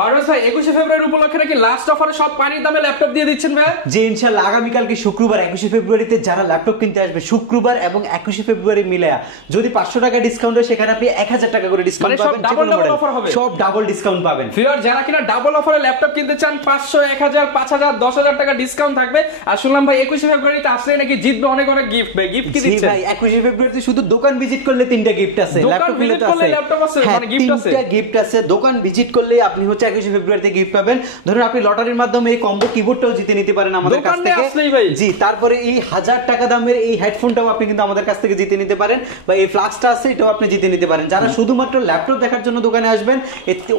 পারভেজ ভাই 21শে ফেব্রুয়ারি উপলক্ষে নাকি লাস্ট অফারে সব পানির দামে ল্যাপটপ দিয়ে দিচ্ছেন ভাই? জি ইনশাআল্লাহ, আগামীকালকে শুক্রবার 21শে ফেব্রুয়ারিতে যারা ল্যাপটপ কিনতে আসবে শুক্রবার এবং 21শে ফেব্রুয়ারি মিলায়া যদি 500 টাকা ডিসকাউন্ট হয় সেখানে আপনি 1000 টাকা করে ডিসকাউন্ট পাবেন। ডাবল অফার হবে, সব ডাবল ডিসকাউন্ট পাবেন। ভিউয়ার যারা কিনা ডাবল অফারে ল্যাপটপ কিনতে চান 500 1000 5000 10000 টাকা ডিসকাউন্ট থাকবে। আর শুনলাম ভাই 21শে ফেব্রুয়ারিতে আসলে নাকি জিতবে অনেক অনেক গিফট। ভাই গিফট কি দিচ্ছেন? জি ভাই 21শে ফেব্রুয়ারিতে শুধু দোকান ভিজিট করলে 3টা গিফট আছে, ল্যাপটপ ভিজিট করলে ল্যাপটপ আছে, মানে গিফট আছে, 3টা গিফট আছে। দোকান ভিজিট করলে আপনি হচ্ছে 21শে ফেব্রুয়ারিতে গিফট পাবেন। ধরুন আপনি লটারির মাধ্যমে এই কম্বো কিবোর্ডটাও জিতে নিতে পারেন আমাদের কাছ থেকে। জি, তারপরে এই 1000 টাকা দামের এই হেডফোনটাও আপনি কিন্তু আমাদের কাছ থেকে জিতে নিতে পারেন, বা এই ফ্লাক্সটা আছে এটাও আপনি জিতে নিতে পারেন। যারা শুধুমাত্র ল্যাপটপ দেখার জন্য দোকানে আসবেন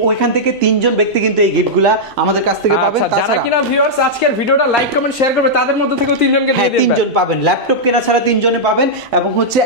ওইখান থেকে 3 জন ব্যক্তি কিন্তু এই গিফটগুলা আমাদের কাছ থেকে পাবেন। যারা কিনা ভিউয়ার্স আজকের ভিডিওটা লাইক কমেন্ট শেয়ার করবে তাদের মধ্যে থেকে 3 জনকে দিয়ে দিবেন। 3 জন পাবেন, ল্যাপটপ কেনা ছাড়া 3 জনে পাবেন। এবং হচ্ছে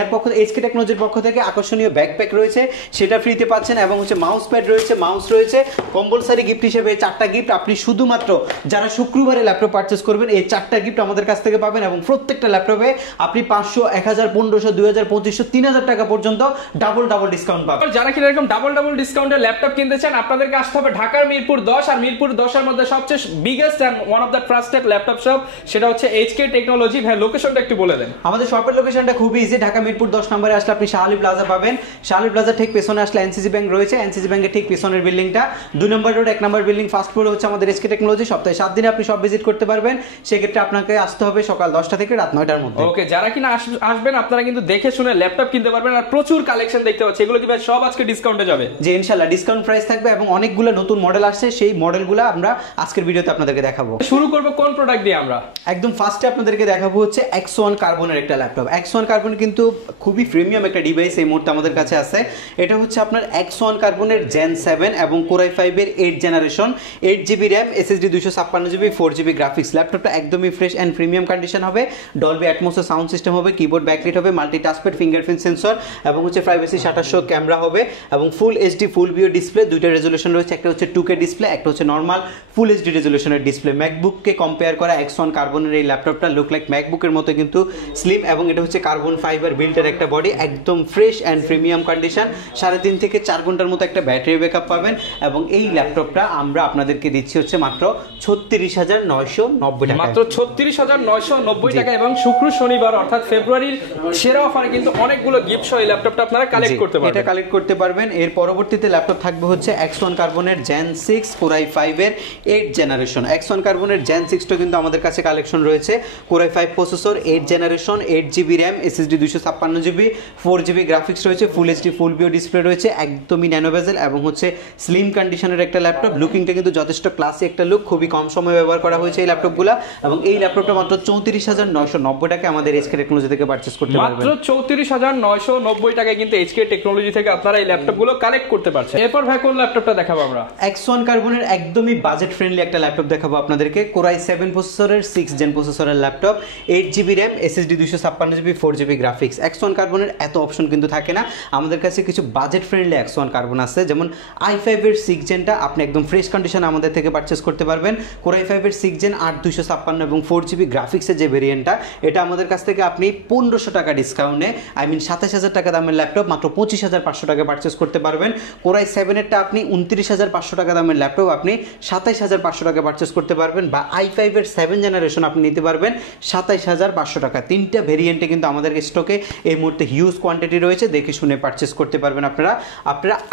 এর পক্ষ HK টেকনোলজির পক্ষ থেকে আকর্ষণীয় ব্যাকপ্যাক রয়েছে, সেটা ফ্রিতে পাচ্ছেন। এবং হচ্ছে মাউস প্যাড রয়েছে, মাউস রয়েছে। কম্পালসারি গিফট হিসেবে 4টা গিফট আপনি শুধুমাত্র যারা শুক্রবারে ল্যাপটপ পারচেজ করবেন এই 4টা গিফট আমাদের কাছ থেকে পাবেন। এবং প্রত্যেকটা ল্যাপটপে আপনি 500 1000 1500 2000 2500 3000 টাকা পর্যন্ত ডাবল ডিসকাউন্ট পাবেন। যারা কিনা এরকম ডাবল ডিসকাউন্টে ল্যাপটপ কিনতে চান আপনাদেরকে আসতে হবে ঢাকার মিরপুর 10। আর মিরপুর 10 এর মধ্যে সবচেয়ে biggest and one of the trusted laptop shop সেটা হচ্ছে HK টেকনোলজি। ভাই লোকেশনটা একটু বলে দেন। আমাদের শপের লোকেশনটা খুবই ইজি। ঢাকা মিরপুর 10 নম্বরে আসলে আপনি শাহ আলী প্লাজা পাবেন। শাহ আলী প্লাজা ঠিক পেছনে আসলে NCC ব্যাংক রয়েছে, NCC ব্যাংকের ঠিক পেছনের বিল্ডিংটা 2 নম্বর রোড 1 নম্বর বিল্ডিং ফার্স্ট ফ্লোরে হচ্ছে আমাদের HK টেকনোলজি। সপ্তাহে 7 দিনে আপনি সব ভিজিট করতে পারবেন। সেক্ষেত্রে আপনাকে আসতে হবে সকাল 10টা থেকে রাত 9টার মধ্যে। ওকে, যারা কিনা আসবেন আপনারা কিন্তু দেখে শুনে ল্যাপটপ কিনতে পারবেন। আর প্রচুর কালেকশন দেখতে পাচ্ছেন, এগুলো কি ভাই সব আজকে ডিসকাউন্টে যাবে? জি ইনশাআল্লাহ ডিসকাউন্ট প্রাইস থাকবে এবং অনেকগুলো নতুন মডেল আসছে, সেই মডেলগুলো আমরা আজকের ভিডিওতে আপনাদেরকে দেখাবো। শুরু করব কোন প্রোডাক্ট দিয়ে? আমরা একদম ফার্স্টে আপনাদেরকে দেখাবো হচ্ছে X1 কার্বনের একটা ল্যাপটপ। X1 কার্বন কিন্তু খুবই প্রিমিয়াম একটা ডিভাইস এই মুহূর্তে আমাদের কাছে আছে। এটা হচ্ছে আপনার X1 কার্বনের Gen 7 এবং Core i5 এর 8 generation, 8GB RAM, SSD 256GB, 4GB graphics. ল্যাপটপটা একদমই ফ্রেশ এন্ড প্রিমিয়াম কন্ডিশন হবে। ডলবি অ্যাটমস সাউন্ড সিস্টেম হবে, কিবোর্ড ব্যাকলাইট হবে, মাল্টি টাচপ্যাড, ফিঙ্গারপ্রিন্ট সেন্সর এবং হচ্ছে প্রাইভেসি শাটার শো ক্যামেরা হবে এবং full HD full view display. দুইটা রেজোলিউশন রয়েছে, একটা হচ্ছে 2K ডিসপ্লে, একটা হচ্ছে নরমাল ফুল এইচডি রেজোলিউশনের ডিসপ্লে। ম্যাকবুককে কম্পেয়ার করা X1 কার্বনের এই ল্যাপটপটা লুক লাইক ম্যাকবুকের মতো কিন্তু স্লিম, এবং এটা হচ্ছে কার্বন ফাইবার বিল্টের একটা বডি, একদম ফ্রেশ এন্ড প্রিমিয়াম কন্ডিশন। 3.5 থেকে 4 ঘন্টার মতো একটা ব্যাটারি ব্যাকআপ পাবেন। এবং এই ল্যাপটপটা আমরা আপনাদেরকে দিচ্ছি হচ্ছে মাত্র 36990 টাকা, মাত্র 36990 টাকা। এবং শুক্র শনিবার অর্থাৎ ফেব্রুয়ারির সেরা অফারে কিন্তু অনেকগুলো গিফট সহ এই ল্যাপটপটা আপনারা কালেক্ট করতে পারবেন। এটা কালেক্ট করতে পারবেন। এর পরবর্তীতে ল্যাপটপ থাকবে হচ্ছে X1 কার্বনের Gen 6 Core i5 এর 8 জেনারেশন। X1 কার্বনের Gen 6 টা কিন্তু আমাদের কাছে কালেকশন রয়েছে। Core i5 processor, 8 generation, 8GB RAM, SSD 256GB, 4GB graphics রয়েছে, full HD full view display রয়েছে, একদমই ন্যানো বেজেল এবং হচ্ছে স্লিম কন্ডিশনের একটা ল্যাপটপ। লুকিংটা কিন্তু যথেষ্ট ক্লাসি একটা লুক, খুবই কম সময় ব্যবহার করা হয়েছে এই ল্যাপটপগুলো। এবং এই ল্যাপটপটা মাত্র 34990 টাকা আমাদের HK টেকনোলজি থেকে পারচেজ করতে পারবেন। মাত্র 34990 টাকায় কিন্তু HK টেকনোলজি থেকে আপনারা এই ল্যাপটপগুলো কালেক্ট করতে পারছেন। এরপর ভাই কোন ল্যাপটপটা দেখাবো আমরা? X1 কার্বনের একদমই বাজেট ফ্রেন্ডলি একটা ল্যাপটপ দেখাবো আপনাদেরকে। Core i7 প্রসেসরের 6 জেন প্রসেসরের laptop, 8GB RAM, SSD 256GB, 4GB graphics. X1 কার্বনের এত অপশন কিন্তু থাকে না, আমাদের কাছে কিছু বাজেট ফ্রেন্ডলি X1 কার্বন আছে। যেমন i5 এর 6 জেনটা আপনি একদম ফ্রেশ কন্ডিশনে আমাদের থেকে পারচেজ করতে পারবেন। Core i5 এর 6 জেন 8256 এবং 4GB গ্রাফিক্সের যে ভেরিয়েন্টটা, এটা আমাদের কাছ থেকে আপনি 1500 টাকা ডিসকাউন্টে 27000 টাকা দামের ল্যাপটপ মাত্র 25500 টাকা পারচেজ করতে পারবেন। Core i7 এরটা আপনি 29500 টাকা দামের ল্যাপটপ আপনি 27500 টাকা পারচেজ করতে পারবেন, বা i5 এর 7 জেনারেশন আপনি নিতে পারবেন 27500 টাকা। 3টা ভেরিয়েন্টে কিন্তু আমাদের স্টকে এই মুহূর্তে হিউজ কোয়ান্টিটি রয়েছে, দেখে শুনে পারচেজ করতে পারবেন আপনারা।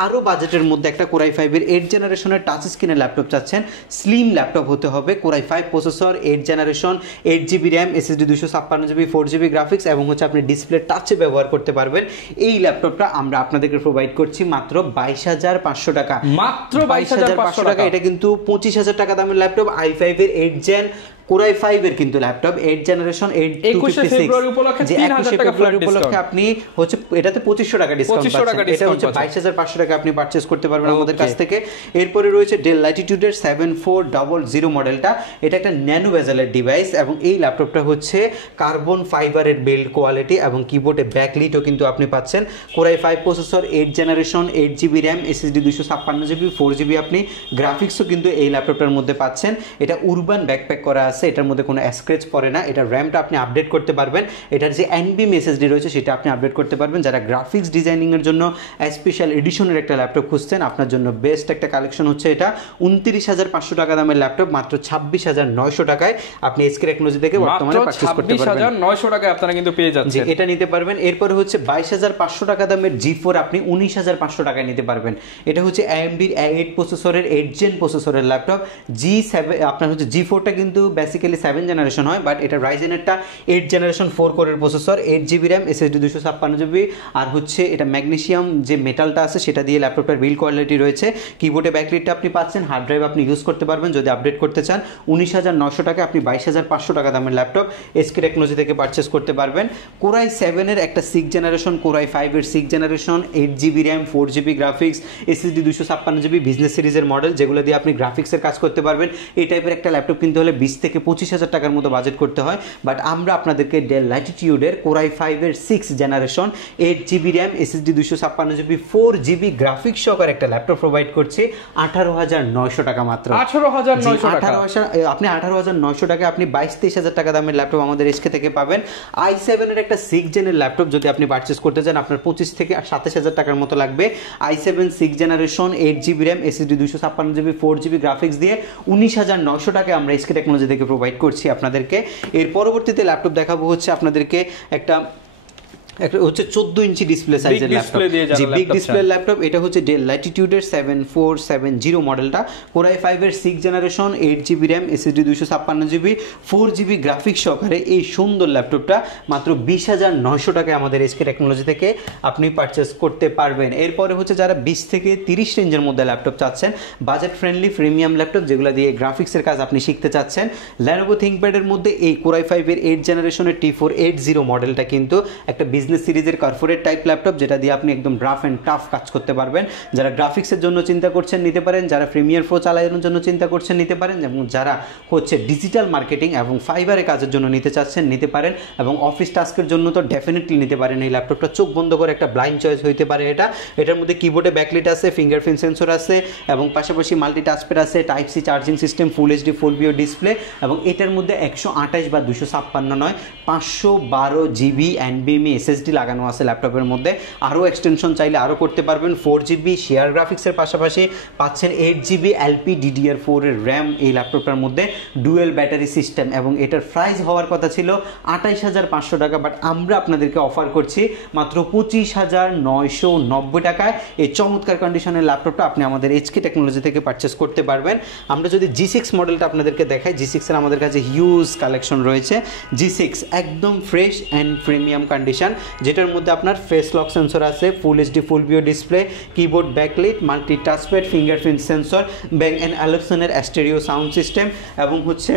আরও বাজেটের মধ্যে একটা Core i5 এর 8 জেনারেশনের টাচ স্ক্রিনের ল্যাপটপ চাচ্ছেন, স্লিম ল্যাপটপ হতে হবে, Core i5 processor, 8 generation, 8GB RAM, SSD 256GB, 4GB graphics এবং হচ্ছে আপনি ডিসপ্লে টাচে ব্যবহার করতে পারবেন। এই ল্যাপটপটা আমরা আপনাদেরকে প্রোভাইড করছি মাত্র 22500 টাকা, মাত্র 22500 টাকা। এটা কিন্তু 25000 টাকা দামের ল্যাপটপ, i5 এর 8 জেন Core i5 এর কিন্তু ল্যাপটপ, 8 জেনারেশন, 21শে ফেব্রুয়ারি উপলক্ষে 3000 টাকা ফ্ল্যাট উপলক্ষে আপনি হচ্ছে এটাতে 2500 টাকা ডিসকাউন্ট পাচ্ছেন। এটা হচ্ছে 22500 টাকা আপনি পারচেজ করতে পারবেন আমাদের কাছ থেকে। এরপরে রয়েছে Dell Latitude 7400 মডেলটা, এটা একটা ন্যানো বেজেলের ডিভাইস এবং এই ল্যাপটপটা হচ্ছে কার্বন ফাইবারের বিল্ড কোয়ালিটি এবং কিবোর্ডে ব্যাকলিটও কিন্তু আপনি পাচ্ছেন। Core i5 processor, 8 generation, 8GB RAM, SSD 256GB, 4GB আপনি গ্রাফিক্সও কিন্তু এই ল্যাপটপটার মধ্যে পাচ্ছেন। এটা উরবান ব্যাকপ্যাক করা আছে, এটার মধ্যে কোনো স্ক্র্যাচ পড়ে না, এটা র্যামটা আপনি আপডেট করতে পারবেন, এটার যে NVMe SSD রয়েছে সেটা আপনি আপডেট করতে পারবেন। যারা গ্রাফিক্স ডিজাইনিংয়ের জন্য স্পেশাল এডিশনের একটা ল্যাপটপ খুঁজছেন, আপনার জন্য বেস্ট একটা কালেকশন হচ্ছে এটা। 29,500 টাকা দামের ল্যাপটপ মাত্র 26,900 টাকায় আপনি SK টেকনোলজি থেকে বর্তমানে পারচেজ করতে পারবেন। 26,900 টাকায় আপনারা কিন্তু পেয়ে যাচ্ছেন, এটা নিতে পারবেন। এরপরে হচ্ছে 22,500 টাকা দামের G4 আপনি 19,500 টাকায় নিতে পারবেন। এটা হচ্ছে AMD 8 প্রসেসরের 8 জেন প্রসেসরের ল্যাপটপ। G7 আপনার হচ্ছে G4টা কিন্তু বেসিক্যালি 7 জেনারেশন হয়, বাট এটা রাইজেনেরটা 8 জেনারেশন 4 কোরের processor, 8GB RAM, SSD 256GB, আর হচ্ছে এটা ম্যাগনেসিয়াম যে মেটালটা আছে সেটা দিয়ে ল্যাপটপের বিল্ড কোয়ালিটি রয়েছে। কিবোর্ডে ব্যাকলিটটা আপনি পাচ্ছেন, হার্ড ড্রাইভ আপনি ইউজ করতে পারবেন যদি আপডেট করতে চান। 19,900 টাকায় আপনি 22,500 টাকা দামের ল্যাপটপ SK টেকনোলজি থেকে পারচেস করতে পারবেন। কোরাই 7 এর একটা 6 জেনারেশন, কোরাই 5 এর 6 generation, 8GB RAM, 4GB graphics, SSD 256GB business সিরিজের মডেল, যেগুলো দিয়ে আপনি গ্রাফিক্সের কাজ করতে পারবেন। এই টাইপের একটা ল্যাপটপ কিনতে হলে 20 থেকে 25,000 টাকার মতো বাজেট করতে হয়, বাট আমরা আপনাদেরকে ডেল ল্যাটিটিউডের কোরাই 5 এর 6 generation, 8GB RAM, SSD 256GB, 4GB graphics সহকারে একটা ল্যাপটপ প্রোভাইড করছি 18,900 টাকা মাত্র। 18,900 টাকা আপনি 18,900 টাকা আপনি 22-23,000 টাকা দামের ল্যাপটপ আমাদের SK থেকে পাবেন। i7 এর একটা 6 জেনের ল্যাপটপ যদি আপনি পারচেজ করতে চান, আপনার 25 থেকে 27,000 টাকার মতো লাগবে। i7 6 generation, 8GB RAM, SSD 256GB, 4GB graphics দিয়ে 19,900 টাকায় আমরা SK টেকনোলজি থেকে প্রোভাইড করছি আপনাদেরকে। এর পরবর্তীতে ল্যাপটপ দেখাবো হচ্ছে আপনাদেরকে একটা হচ্ছে 14 ইঞ্চি ডিসপ্লে সাইজের ল্যাপটপ, জি বিগ ডিসপ্লে ল্যাপটপ। এটা হচ্ছে ডেল ল্যাটিটিউডের 7470 মডেলটা, কোরাই 5 এর 6 generation, 8GB RAM, SSD 256GB, 4GB graphics সহকারে এই সুন্দর ল্যাপটপটা মাত্র 20,900 টাকায় আমাদের SK টেকনোলজি থেকে আপনি পারচেস করতে পারবেন। এরপরে হচ্ছে যারা 20 থেকে 30 রেঞ্জের মধ্যে ল্যাপটপ চাচ্ছেন, বাজেট ফ্রেন্ডলি প্রিমিয়াম ল্যাপটপ যেগুলো দিয়ে গ্রাফিক্সের কাজ আপনি শিখতে চাচ্ছেন, Lenovo ThinkPad এর মধ্যে এই কোরাই 5 এর 8 জেনারেশনের T480 মডেলটা কিন্তু একটা বিজনেস সিরিজের কর্পোরেট টাইপ ল্যাপটপ, যেটা দিয়ে আপনি একদম রাফ এন্ড টাফ কাজ করতে পারবেন। যারা গ্রাফিক্সের জন্য চিন্তা করছেন নিতে পারেন, যারা প্রিমিয়ার প্রো চালানোর জন্য চিন্তা করছেন নিতে পারেন, এবং যারা হচ্ছে ডিজিটাল মার্কেটিং এবং ফাইবারে কাজের জন্য নিতে চাচ্ছেন নিতে পারেন, এবং অফিস টাস্কের জন্য তো ডেফিনেটলি নিতে পারেন। এই ল্যাপটপটা চোখ বন্ধ করে একটা ব্লাইন্ড চয়েস হইতে পারে এটার মধ্যে কিবোর্ডে ব্যাকলিট আছে, ফিঙ্গারপ্রিন্ট সেন্সর আছে, এবং পাশাপাশি মাল্টি টাচপ্যাড আছে, type C charging system, full HD full view display, এবং এটার মধ্যে 128 বা 256 নয় 512GB NVMe SSD লাগানো আছে ল্যাপটপের মধ্যে। আরও এক্সটেনশন চাইলে আরও করতে পারবেন। 4GB শেয়ার গ্রাফিক্সের পাশাপাশি পাচ্ছেন 8GB LPDDR4 এর র্যাম এই ল্যাপটপটার মধ্যে, ডুয়েল ব্যাটারি সিস্টেম, এবং এটার প্রাইস হওয়ার কথা ছিল 28,500 টাকা, বাট আমরা আপনাদেরকে অফার করছি মাত্র 25,990 টাকায় এই চমৎকার কন্ডিশনের ল্যাপটপটা আপনি আমাদের SK টেকনোলজি থেকে পারচেস করতে পারবেন। আমরা যদি G6 মডেলটা আপনাদেরকে দেখাই, G6 এর আমাদের কাছে হিউজ কালেকশন রয়েছে। G6 একদম ফ্রেশ অ্যান্ড প্রিমিয়াম কন্ডিশন, যেটার মধ্যে আপনার ফেস লক সেন্সর আছে, full HD full view display, keyboard backlight, multi touchpad, fingerprint sensor, Bang and অ্যালপসনের স্টেরিও সাউন্ড সিস্টেম, এবং হচ্ছে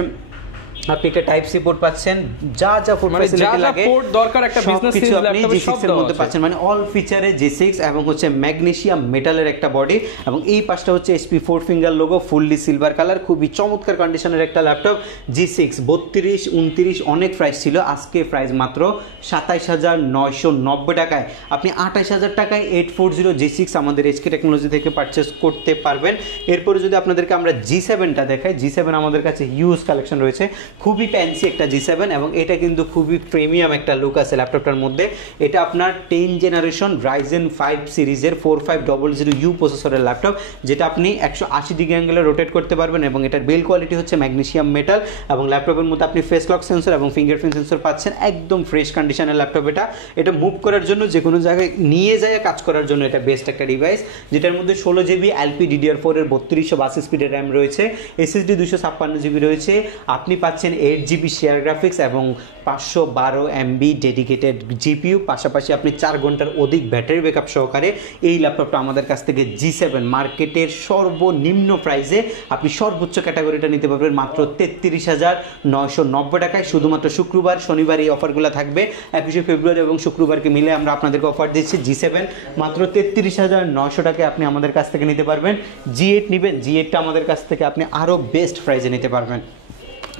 আপনি একটা টাইপ সি পোর্ট পাচ্ছেন, যা ফুড ফ্যাসিলিটি লাগে পোর্ট দরকার একটা বিজনেস সিরিজ ল্যাপটপে G6 এর মধ্যে পাচ্ছেন, মানে অল ফিচারে G6, এবং হচ্ছে ম্যাগনেসিয়াম মেটালের একটা বডি, এবং এই পাশটা হচ্ছে HP4 finger logo, fully silver colour, খুবই চমৎকার কন্ডিশনের একটা ল্যাপটপ। G6 32, 29 অনেক প্রাইস ছিল, আজকে প্রাইস মাত্র 27,990 টাকায় আপনি 28,000 টাকায় 840 G6 আমাদের SK টেকনোলজি থেকে পারচেস করতে পারবেন। এরপরে যদি আপনাদেরকে আমরা G7টা দেখাই, G7 আমাদের কাছে হিউজ কালেকশন রয়েছে, খুবই ফ্যান্সি একটা G7, এবং এটা কিন্তু খুবই প্রিমিয়াম একটা লুক আছে ল্যাপটপটার মধ্যে। এটা আপনার 10 জেনারেশন Ryzen 5 সিরিজের 4500U প্রসেসরের ল্যাপটপ, যেটা আপনি 180 ডিগ্রি অ্যাঙ্গেলে রোটেট করতে পারবেন, এবং এটার বিল্ড কোয়ালিটি হচ্ছে ম্যাগনেসিয়াম মেটাল, এবং ল্যাপটপের মধ্যে আপনি ফেস লক সেন্সর এবং ফিঙ্গারপ্রিন্ট সেন্সর পাচ্ছেন। একদম ফ্রেশ কন্ডিশনের ল্যাপটপ এটা মুভ করার জন্য, যে কোনো জায়গায় নিয়ে যায় কাজ করার জন্য এটা বেস্ট একটা ডিভাইস, যেটার মধ্যে 16GB LPDDR4 এর 3282 স্পিডের র্যাম রয়েছে, SSD 256GB রয়েছে, আপনি পাচ্ছেন 8GB শেয়ার গ্রাফিক্স এবং 512 MB ডেডিকেটেড GPU, পাশাপাশি আপনি 4 ঘন্টার অধিক ব্যাটারি ব্যাকআপ সহকারে এই ল্যাপটপটা আমাদের কাছ থেকে G7 মার্কেটের সর্বনিম্ন প্রাইসে আপনি সর্বোচ্চ ক্যাটাগরিটা নিতে পারবেন মাত্র 33,990 টাকায়। শুধুমাত্র শুক্রবার শনিবার এই অফারগুলো থাকবে, 21শে ফেব্রুয়ারি এবং শুক্রবারকে মিলে আমরা আপনাদেরকে অফার দিচ্ছি G7 মাত্র 33,900 টাকায় আপনি আমাদের কাছ থেকে নিতে পারবেন। G8 নেবেন, G8টা আমাদের কাছ থেকে আপনি আরও বেস্ট প্রাইসে নিতে পারবেন।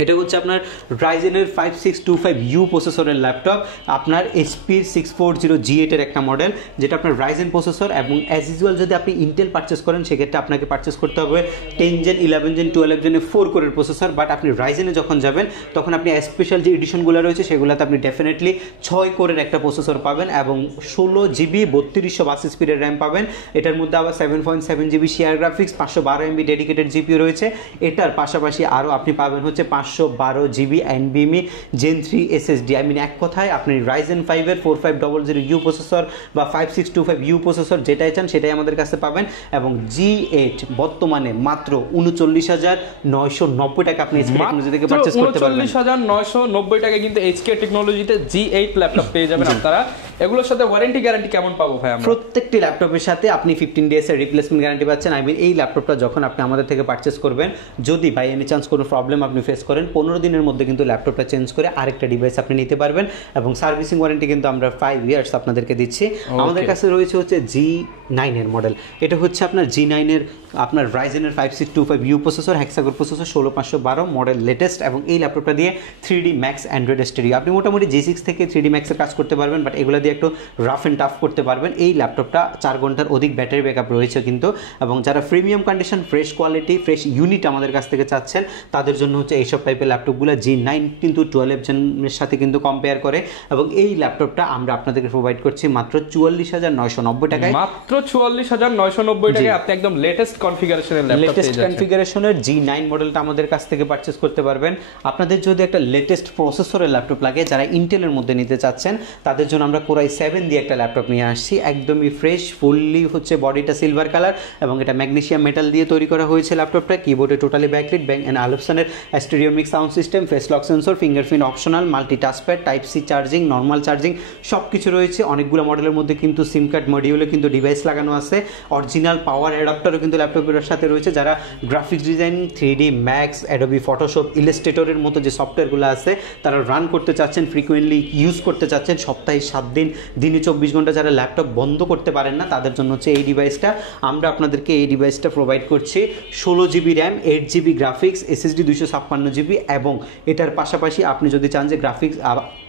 এটা হচ্ছে আপনার রাইজেনের 5625U প্রসেসরের ল্যাপটপ, আপনার এইচপির 640G8 এর একটা মডেল, যেটা আপনার রাইজেন প্রসেসর। এবং অ্যাজ ইউজুয়াল যদি আপনি ইন্টেল পারচেস করেন সেক্ষেত্রে আপনাকে পারচেস করতে হবে 10 জেন, 11 জেন, 12 জেনে 4 কোরের প্রসেসর। বাট আপনি রাইজেনে যখন যাবেন তখন আপনি স্পেশাল যে এডিশনগুলো রয়েছে সেগুলোতে আপনি ডেফিনেটলি 6 কোরের একটা প্রসেসর পাবেন এবং 16GB 3252 স্পিডের র্যাম পাবেন। এটার মধ্যে আবার 7.7GB share graphics, 512MB dedicated GPU রয়েছে। এটার পাশাপাশি আরও আপনি পাবেন হচ্ছে 512GB NVMe Gen 3 SSD। I mean এক কথায় আপনি Ryzen 5 এর 4500U প্রসেসর বা 5625U প্রসেসর যেটাই চান সেটাই আমাদের কাছে পাবেন। এবং G8 বর্তমানে মাত্র 39,990 টাকা আপনি HK টেকনোলজি থেকে পারচেজ করতে পারবেন। 39,990 টাকা কিন্তু HK টেকনোলজিতে G8 ল্যাপটপ পেয়ে যাবেন আপনারা। এগুলোর সাথে ওয়ারেন্টি গ্যারান্টি কেমন পাবো ভাই আমরা? প্রত্যেকটি ল্যাপটপের সাথে আপনি 15 ডেজ এর রিপ্লেসমেন্ট গ্যারান্টি পাচ্ছেন। আই মিন এই ল্যাপটপটা যখন আপনি আমাদের থেকে পারচেজ করবেন, যদি বাই এনি চান্স কোনো প্রবলেম আপনি ফেস করেন, 15 দিনের মধ্যে কিন্তু ল্যাপটপটা চেঞ্জ করে আরেকটা ডিভাইস আপনি নিতে পারবেন। এবং সার্ভিসিং ওয়ারেন্টি কিন্তু আমরা 5 ইয়ার্স আপনাদেরকে দিচ্ছি। আমাদের কাছে রয়েছে হচ্ছে G9 এর মডেল। এটা হচ্ছে আপনার G9 এর আপনার রাইজেনের 5625U processor, hexacore processor, 16512 model latest. এবং এই ল্যাপটপটা দিয়ে 3D Max অ্যান্ড্রয়েড স্টুডিও আপনি মোটামুটি G6 থেকে 3D Max এর কাজ করতে পারবেন, বাট এগুলো দিয়ে একটু রাফ অ্যান্ড টাফ করতে পারবেন। এই ল্যাপটপটা 4 ঘন্টার অধিক ব্যাটারি ব্যাকআপ রয়েছে কিন্তু। এবং যারা premium condition, fresh quality, fresh unit আমাদের কাছ থেকে চাচ্ছেন তাদের জন্য হচ্ছে এইসব টাইপের ল্যাপটপগুলো। G9 কিন্তু 12 জেনের সাথে কিন্তু কম্পেয়ার করে। এবং এই ল্যাপটপটা আমরা আপনাদেরকে প্রোভাইড করছি মাত্র 44,990 টাকায়। মাত্র 44,990 টাকায় আপনি একদম লেটেস্ট কনফিগারেশনের ল্যাপটপ পেয়ে যাচ্ছেন। কনফিগারেশনের G9 মডেলটা আমাদের কাছ থেকে পারচেজ করতে পারবেন। আপনাদের যদি একটা লেটেস্ট প্রসেসরের ল্যাপটপ লাগে, যারা ইন্টেলের মধ্যে নিতে চাচ্ছেন তাদের জন্য আমরা Core i7 দিয়ে একটা ল্যাপটপ নিয়ে আসছি, একদমই ফ্রেশ, ফুললি হচ্ছে বডিটা সিলভার কালার এবং এটা ম্যাগনেসিয়াম মেটাল দিয়ে তৈরি করা হয়েছে ল্যাপটপটা। কিবোর্ডে টোটালি ব্যাকলিট, ব্যাং এন্ড আলপসনের স্টেরিওমিক sound system, face lock sensor, fingerprint optional, multi touchpad, type C charging, normal charging সব কিছু রয়েছে। অনেকগুলো মডেলের মধ্যে কিন্তু সিম কার্ড মডিউলে কিন্তু ডিভাইস লাগানো আছে। অরিজিনাল পাওয়ার অ্যাডাপ্টারও কিন্তু ল্যাপটপের সাথে রয়েছে। যারা graphics design, 3D Max, Adobe Photoshop, ইলাস্ট্রেটরের মতো যে সফটওয়্যারগুলো আছে তারা রান করতে চাচ্ছেন, ফ্রিকুয়েন্টলি ইউজ করতে চাচ্ছেন, সপ্তাহে 7 দিন, দিনে 24 ঘন্টা যারা ল্যাপটপ বন্ধ করতে পারেন না তাদের জন্য হচ্ছে এই ডিভাইসটা। আমরা আপনাদেরকে এই ডিভাইসটা প্রোভাইড করছি 16GB RAM, 8GB graphics, SSD 256GB। এবং এটার পাশাপাশি আপনি যদি চান যে গ্রাফিক্স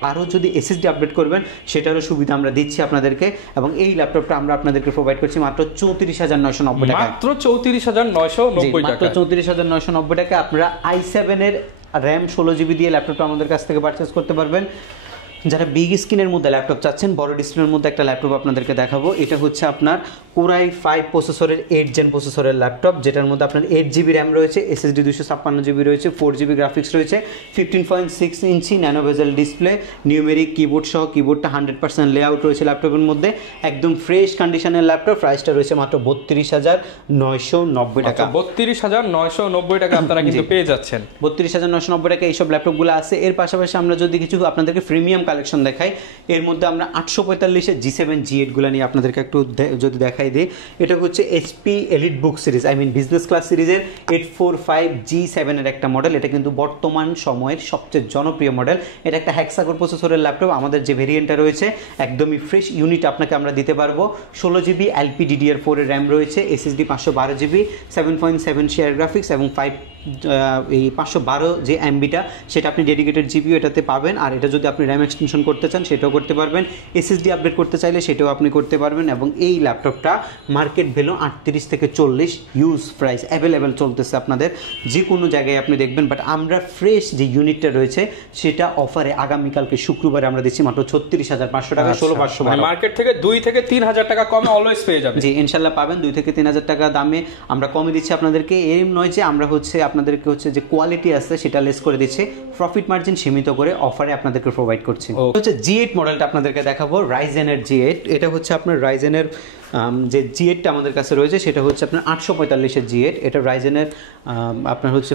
আরও যদি SSD আপডেট করবেন সেটারও সুবিধা আমরা দিচ্ছি আপনাদেরকে। এবং এই ল্যাপটপটা আমরা আপনাদেরকে প্রোভাইড করছি মাত্র 34,990 টাকা। মাত্র 34,990 টাকা। মাত্র 34,990 টাকা আপনারা i7 এর র্যাম 16GB দিয়ে ল্যাপটপটা আমাদের কাছ থেকে পারচেজ করতে পারবেন। যারা বিগ স্ক্রিনের মধ্যে ল্যাপটপ চাচ্ছেন, বড় ডিসপ্লের মধ্যে একটা ল্যাপটপ আপনাদেরকে দেখাবো। এটা হচ্ছে আপনার Core i5 প্রসেসরের 8 জেন প্রসেসরের ল্যাপটপ, যেটার মধ্যে আপনার 8GB র্যাম রয়েছে, SSD 256GB রয়েছে, 4GB গ্রাফিক্স রয়েছে, 15.6 ইঞ্চি ন্যানো বেজেল ডিসপ্লে, নিউমেরিক কিবোর্ড সহ, কিবোর্ডটা 100% লেআউট রয়েছে ল্যাপটপের মধ্যে। একদম ফ্রেশ কন্ডিশনের ল্যাপটপ। প্রাইসটা রয়েছে মাত্র 32,990 টাকা। 32,990 টাকা আপনারা কিন্তু পেয়ে যাচ্ছেন। 32,990 টাকা এইসব ল্যাপটপগুলো আছে। এর পাশাপাশি আমরা যদি কিছু আপনাদেরকে প্রিমিয়াম কালেকশন দেখাই, এর মধ্যে আমরা 845 G7 G8 গুলো নিয়ে আপনাদেরকে একটু যদি দেখাই দিই। এটা হচ্ছে HP EliteBook series, I mean business class সিরিজের 845 G7 এর একটা মডেল। এটা কিন্তু বর্তমান সময়ের সবচেয়ে জনপ্রিয় মডেল। এটা একটা হেক্সাকোর প্রসেসরের ল্যাপটপ। আমাদের যে ভেরিয়েন্টটা রয়েছে একদমই ফ্রেশ ইউনিট আপনাকে আমরা দিতে পারবো। 16GB LPDDR4 এর র্যাম রয়েছে, SSD 512GB, 7.7 শেয়ার গ্রাফিক্স এবং 512 যে MBটা সেটা আপনি ডেডিকেটেড জিপিইউ এটাতে পাবেন। আর এটা যদি আপনি র্যাম এক্সটেনশন করতে চান সেটাও করতে পারবেন, SSD আপডেট করতে চাইলে সেটাও আপনি করতে পারবেন। এবং এই ল্যাপটপটা মার্কেট ভ্যালু 38 থেকে 40, ইউজ প্রাইস অ্যাভেলেবেল চলতেছে আপনাদের যে কোনো জায়গায় আপনি দেখবেন। বাট আমরা ফ্রেশ যে ইউনিটটা রয়েছে সেটা অফারে আগামীকালকে শুক্রবারে আমরা দিচ্ছি মাত্র 36,500 টাকা। 16,500 মার্কেট থেকে 2 থেকে 3,000 টাকা কমে অলওয়েজ পেয়ে যাবেন। জি ইনশাল্লাহ পাবেন। 2 থেকে 3,000 টাকা দামে আমরা কমে দিচ্ছি আপনাদেরকে। এর নয় যে আমরা হচ্ছে আপনাদেরকে হচ্ছে যে কোয়ালিটি আছে সেটা লেস করে দিচ্ছে, প্রফিট মার্জিন সীমিত করে অফারে আপনাদেরকে প্রোভাইড করছি। হচ্ছে G8 মডেলটা আপনাদেরকে দেখাবো, রাইজেনের G8। এটা হচ্ছে আপনার রাইজেনের যে G8টা আমাদের কাছে রয়েছে সেটা হচ্ছে আপনার 845 G8। এটা রাইজেনের আপনার হচ্ছে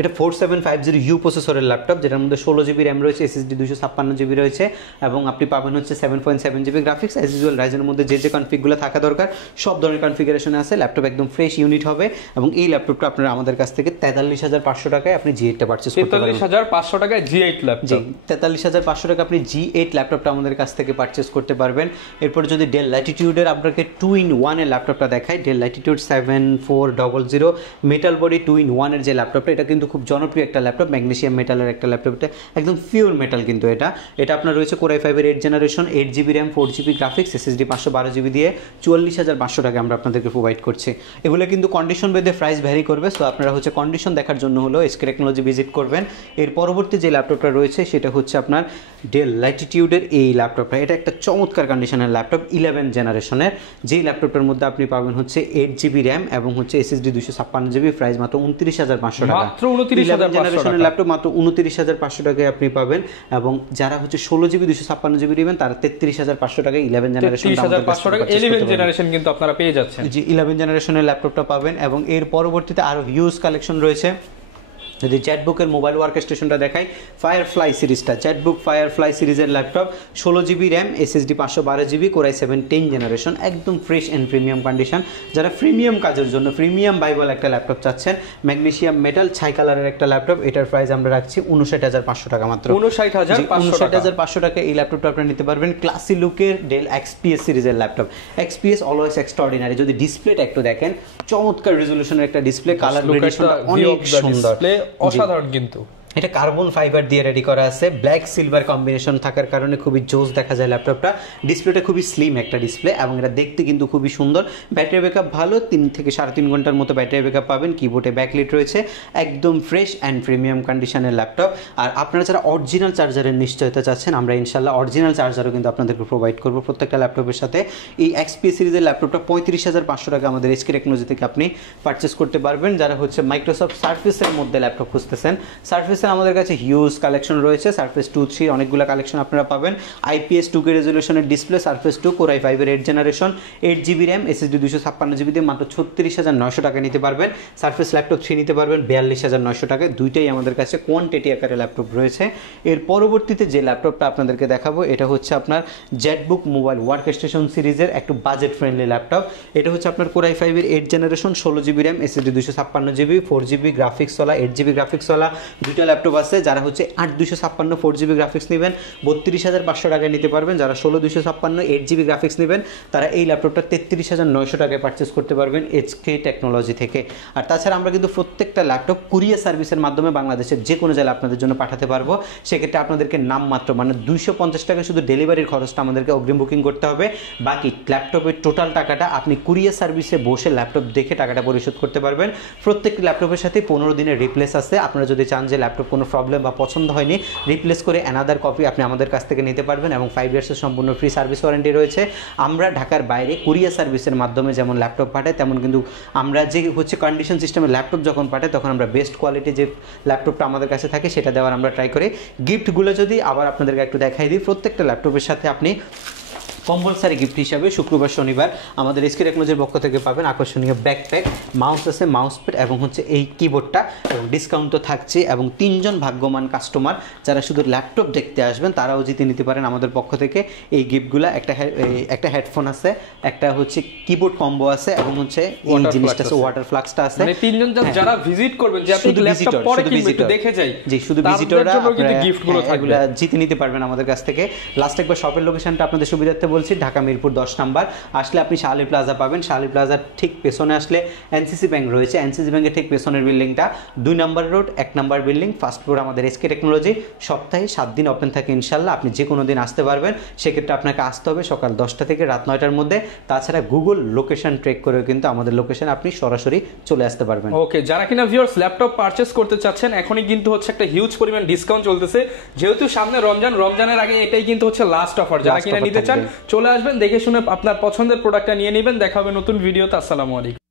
এটা 4750U প্রসেসরের ল্যাপটপ, যেটার মধ্যে 16GB র্যাম রয়েছে, SSD 256GB রয়েছে এবং আপনি পাবেন হচ্ছে 7.7GB গ্রাফিক্স। অ্যাজ ইউজুয়াল রাইজেনের মধ্যে যে কনফিগগুলো থাকা দরকার সব ধরনের কনফিগারেশনে আছে। ল্যাপটপ একদম ফ্রেশ ইউনিট হবে এবং এই ল্যাপটপটা আপনারা আমাদের কাছ থেকে 43,500 টাকায় আপনি G8টা পারচেজ করতে পারবেন। 43,500 টাকায় G8 ল্যাপটপ। জি 43,500 টাকা আপনি G8 ল্যাপটপটা আমাদের কাছ থেকে পারচেজ করতে পারবেন। এরপর যদি ডেল ল্যাটিটিউডের আপনাকে আপনাদেরকে 2-in-1 এর ল্যাপটপটা দেখাই, del Latitude 7400 metal body 2-in-1 এর যে ল্যাপটপটা, এটা কিন্তু খুব জনপ্রিয় একটা ল্যাপটপ, ম্যাগনেসিয়াম মেটালের একটা ল্যাপটপ, এটা একদম পিওর মেটাল কিন্তু এটা আপনার রয়েছে কোরাই 5 এর 8 generation, 8GB RAM, 4GB graphics, SSD 512GB দিয়ে 44,500 টাকা আমরা আপনাদেরকে প্রোভাইড করছি। এগুলো কিন্তু কন্ডিশন বেঁধে প্রাইস ভ্যারি করবে, সো আপনারা হচ্ছে কন্ডিশন দেখার জন্য হলো এসকে টেকনোলজি ভিজিট করবেন। এর পরবর্তী যে ল্যাপটপটা রয়েছে সেটা হহচ্ছে আপনার ডেল ল্যাটিটিউডের এই ল্যাপটপটা, এটা একটা চমৎকার কন্ডিশনের ল্যাপটপ, 11 জেনারেশনের। যেই ল্যাপটপটার মধ্যে আপনি পাবেন হচ্ছে 8GB র্যাম এবং হচ্ছে SSD 256GB, প্রাইস মাত্র 29,500 টাকা। মাত্র 29,500 জেনারেশনের ল্যাপটপ মাত্র 29,500 টাকায় আপনি পাবেন। এবং যারা হচ্ছে 16GB 256GB নেবেন তারা 33,500 টাকায় 11 জেনারেশন, 33,500 টাকা 11 জেনারেশন কিন্তু আপনারা পেয়ে যাচ্ছেন। জি, 11 জেনারেশনের ল্যাপটপটা পাবেন। এবং এর পরবর্তীতে আরো হিউজ কালেকশন রয়েছে। যদি জ্যাটবুকের মোবাইল ওয়ার্ক স্টেশনটা দেখাই, ফায়ারফ্লাই সিরিজটা, জ্যাটবুক ফায়ারফ্লাই সিরিজের laptop, 16GB RAM, SSD 512GB, core i 7 10 generation, একদম ফ্রেশ অ্যান্ড প্রিমিয়াম কন্ডিশন। যারা প্রিমিয়াম কাজের জন্য প্রিমিয়াম বাইবল একটা ল্যাপটপ চাচ্ছেন, ম্যাগনেসিয়াম মেটাল ছাই কালারের একটা ল্যাপটপ, এটার প্রাইস আমরা রাখছি 59,500 টাকা মাত্র। 59,500 টাকা এই ল্যাপটপটা আপনারা নিতে পারবেন। ক্লাসি লুকের ডেল XPS সিরিজের ল্যাপটপ, XPS অলওয়েজ এক্সট্রাঅর্ডিনারি। যদি ডিসপ্লেটা একটু দেখেন, চমৎকার রেজোলিউশনের একটা ডিসপ্লে, কালার গ্রেডেশনটা অনেক সুন্দর, অসাধারণ কিন্তু। এটা কার্বন ফাইবার দিয়ে রেডি করা আছে, ব্ল্যাক সিলভার কম্বিনেশন থাকার কারণে খুবই জোস দেখা যায় ল্যাপটপটা। ডিসপ্লেটা খুবই স্লিম একটা ডিসপ্লে এবং এটা দেখতে কিন্তু খুবই সুন্দর। ব্যাটারি ব্যাকআপ ভালো, 3 থেকে 3.5 ঘন্টার মতো ব্যাটারি ব্যাকআপ পাবেন। কিবোর্ডে ব্যাকলাইট রয়েছে, একদম ফ্রেশ অ্যান্ড প্রিমিয়াম কন্ডিশনের ল্যাপটপ। আর আপনারা যারা অরিজিনাল চার্জারের নিশ্চয়তা চাচ্ছেন, আমরা ইনশাল্লাহ অরিজিনাল চার্জারও কিন্তু আপনাদেরকে প্রোভাইড করবো প্রত্যেকটা ল্যাপটপের সাথে। এই XPS সিরিজের ল্যাপটপটা 35,500 টাকা আমাদের এসকে টেকনোলজি থেকে আপনি পারচেস করতে পারবেন। যারা হচ্ছে মাইক্রোসফট সার্ফেসের মধ্যে ল্যাপটপ খুঁজতেছেন, সার্ফেসের আমাদের কাছে হিউজ কালেকশন রয়েছে। সারফেস 2-3 অনেকগুলো কালেকশন আপনারা পাবেন। IPS 2K রেজোলিউশনের ডিসপ্লে, সারফেস 2, কোরাই 5 এর 8 generation, 8GB RAM, SSD 256GB দিয়ে মাত্র 36,900 টাকা নিতে পারবেন। সারফেস ল্যাপটপ 3 নিতে পারবেন 42,900 টাকায়। দুইটাই আমাদের কাছে কোয়ান্টিটি আকারে ল্যাপটপ রয়েছে। এর পরবর্তীতে যে ল্যাপটপটা আপনাদেরকে দেখাবো এটা হচ্ছে আপনার জ্যাটবুক মোবাইল ওয়ার্ক স্টেশন সিরিজের একটু বাজেট ফ্রেন্ডলি ল্যাপটপ। এটা হচ্ছে আপনার কোরাই 5 এর 8 generation, 16GB RAM, SSD 256GB, 4GB গ্রাফিক্সওয়ালা, 8GB গ্রাফিক্সওয়ালা দুইটা ল্যাপটপ আছে। যারা হচ্ছে 8/256 4GB গ্রাফিক্স নেবেন 32,500 টাকায় নিতে পারবেন। যারা 16/256 8GB গ্রাফিক্স নেবেন তারা এই ল্যাপটপটা 33,900 টাকায় পারচেস করতে পারবেন এসকে টেকনোলজি থেকে। আর তাছাড়া আমরা কিন্তু প্রত্যেকটা ল্যাপটপ কুরিয়ার সার্ভিসের মাধ্যমে বাংলাদেশের যে কোনো জায়গায় আপনাদের জন্য পাঠাতে পারবো। সেক্ষেত্রে আপনাদেরকে নামমাত্র মানে 250 টাকা শুধু ডেলিভারির খরচটা আমাদেরকে অগ্রিম বুকিং করতে হবে। বাকি ল্যাপটপের টোটাল টাকাটা আপনি কুরিয়ার সার্ভিসে বসে ল্যাপটপ দেখে টাকাটা পরিশোধ করতে পারবেন। প্রত্যেকটি ল্যাপটপের সাথে 15 দিনের রিপ্লেস আছে। আপনারা যদি চান যে ল্যাপটপ কোনো প্রবলেম বা পছন্দ হয়নি, রিপ্লেস করে অ্যানাদার কপি আপনি আমাদের কাছ থেকে নিতে পারবেন এবং 5 ইয়ার্সের সম্পূর্ণ ফ্রি সার্ভিস ওয়ারেন্টি রয়েছে। আমরা ঢাকার বাইরে কুরিয়ার সার্ভিসের মাধ্যমে যেমন ল্যাপটপ পাঠাই, তেমন কিন্তু আমরা যে হচ্ছে কন্ডিশন সিস্টেমে ল্যাপটপ যখন পাঠাই তখন আমরা বেস্ট কোয়ালিটি যে ল্যাপটপটা আমাদের কাছে থাকে সেটা দেওয়ার আমরা ট্রাই করি। গিফটগুলো যদি আবার আপনাদেরকে একটু দেখাই দিই, প্রত্যেকটা ল্যাপটপের সাথে আপনি কম্পালসারি গিফট হিসাবে শুক্রবার শনিবার আমাদের এসকে টেকনোলজির পক্ষ থেকে পাবেন আকর্ষণীয় ব্যাকপ্যাক, মাউস আছে, মাউস প্যাড এবং হচ্ছে এই কিবোর্ডটা, এবং ডিসকাউন্ট তো থাকছে। এবং 3 জন ভাগ্যবান কাস্টমার যারা শুধু ল্যাপটপ দেখতে আসবেন তারাও জিতে নিতে পারেন আমাদের পক্ষ থেকে এই গিফটগুলা। একটা হেডফোন আছে, একটা হচ্ছে কিবোর্ড কম্বো আছে এবং হচ্ছে এই জিনিসটা আছে, ওয়াটার ফ্লাক্সটা আছে। মানে 3 জন যারা ভিজিট করবেন, যে আপনি ল্যাপটপ পরে কিনবেন একটু দেখে যাই, জি শুধু ভিজিটররা কিন্তু গিফটগুলো থাকবে, জিতে নিতে পারবেন আমাদের কাছ থেকে। লাস্ট একবার শপের লোকেশনটা আপনাদের সুবিধার্থে বলছি, ঢাকা মিরপুর 10 নাম্বার আসলে আপনি শাহলী প্লাজা পাবেন। শাহলী প্লাজার ঠিক পেছনে আসলে এনসিসি ব্যাংক রয়েছে, এনসিসি ব্যাংকের ঠিক পেছনের বিল্ডিংটা 2 number road 1 number building, first floor আমাদের এসকে টেকনোলজি। সপ্তাহে 7 দিন ওপেন থাকে ইনশাল্লাহ, আপনি যে কোনো দিন আসতে পারবেন। সেক্ষেত্রে আপনাকে আসতে হবে সকাল 10টা থেকে রাত 9টার মধ্যে। তাছাড়া গুগল লোকেশন ট্রেক করেও কিন্তু আমাদের লোকেশন আপনি সরাসরি চলে আসতে পারবেন। ওকে, যারা কিনা ভিউয়ার্স ল্যাপটপ পারচেজ করতে চাচ্ছেন, এখনই কিন্তু হচ্ছে একটা হিউজ পরিমাণ ডিসকাউন্ট চলতেছে, যেহেতু সামনে রমজানের আগে এটাই কিন্তু হচ্ছে লাস্ট অফার। যারা কিনা নিতে চান চলে আসবেন, দেখে শুনে আপনার পছন্দের প্রোডাক্টটা নিয়ে নেবেন। দেখা হবে নতুন ভিডিওতে। আসসালামু আলাইকুম।